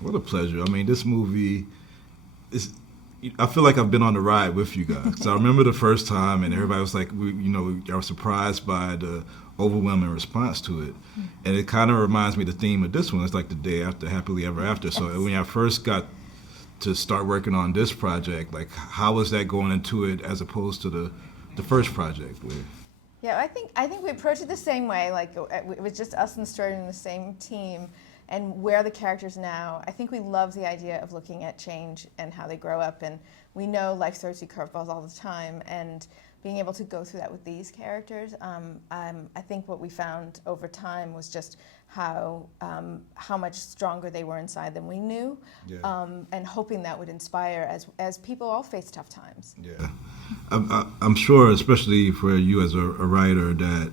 What a pleasure. I mean, this movie is. I feel like I've been on the ride with you guys. So I remember the first time, and everybody was like, I was surprised by the overwhelming response to it. And it kind of reminds me of the theme of this one. It's like the day after Happily Ever After. So when I first got to start working on this project, like, how was that going into it as opposed to the first project? Yeah, I think we approached it the same way. Like, it was just us and the story and the same team. And where are the characters now? I think we love the idea of looking at change and how they grow up. And we know life throws you curveballs all the time. And being able to go through that with these characters, I think what we found over time was just how much stronger they were inside than we knew. Yeah. And hoping that would inspire as people all face tough times. Yeah. I'm sure, especially for you as a writer, that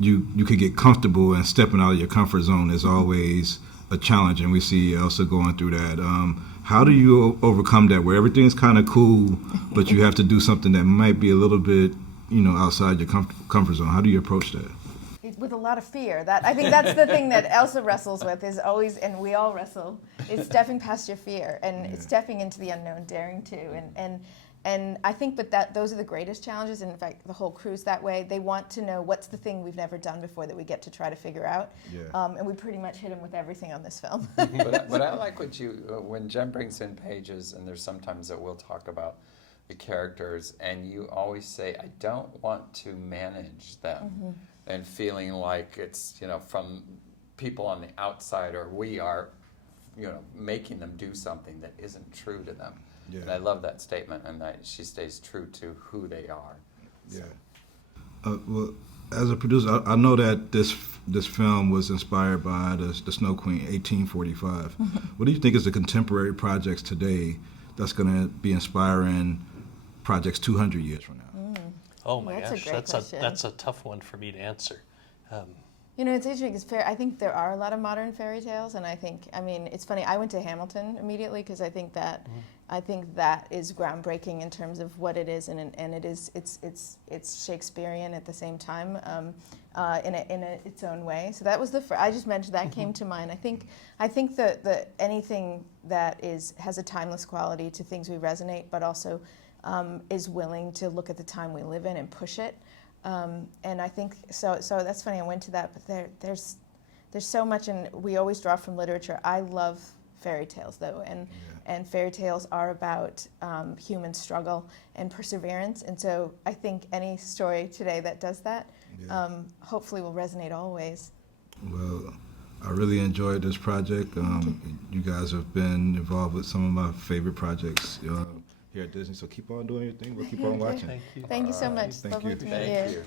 you could get comfortable, and stepping out of your comfort zone is always a challenge, and we see Elsa going through that. How do you overcome that, where everything's kind of cool, but you have to do something that might be a little bit, outside your comfort zone? How do you approach that? With a lot of fear. I think that's the thing that Elsa wrestles with, is always, and we all wrestle, is stepping past your fear and stepping into the unknown, daring to, and I think, but those are the greatest challenges. And in fact, the whole crew's that way. They want to know what's the thing we've never done before that we get to try to figure out. Yeah. And we pretty much hit them with everything on this film. But I like when Jen brings in pages, and there's sometimes that we'll talk about the characters, and you always say, I don't want to manage them, and feeling like it's, from people on the outside, or we are, making them do something that isn't true to them. Yeah. And I love that statement, and that she stays true to who they are. So. Yeah. Well, as a producer, I know that this film was inspired by the Snow Queen, 1845. What do you think is the contemporary projects today that's going to be inspiring projects 200 years from now? Oh my That's gosh, a that's a tough one for me to answer. It's interesting because I think there are a lot of modern fairy tales, and it's funny. I went to Hamilton immediately because I think that is groundbreaking in terms of what it is, and it's Shakespearean at the same time, in its own way. So that was I just mentioned that came to mind. I think that anything that has a timeless quality to things we resonate, but also is willing to look at the time we live in and push it. And I think so that's funny. I went to that, but there's so much, and we always draw from literature. I love fairy tales, though, and fairy tales are about human struggle and perseverance. And so I think any story today that does that, hopefully will resonate always. Well, I really enjoyed this project. You guys have been involved with some of my favorite projects here at Disney, so keep on doing your thing. We'll keep on watching. Thank you. Thank you so much. Thank Lovely you. to meet Thank you. you.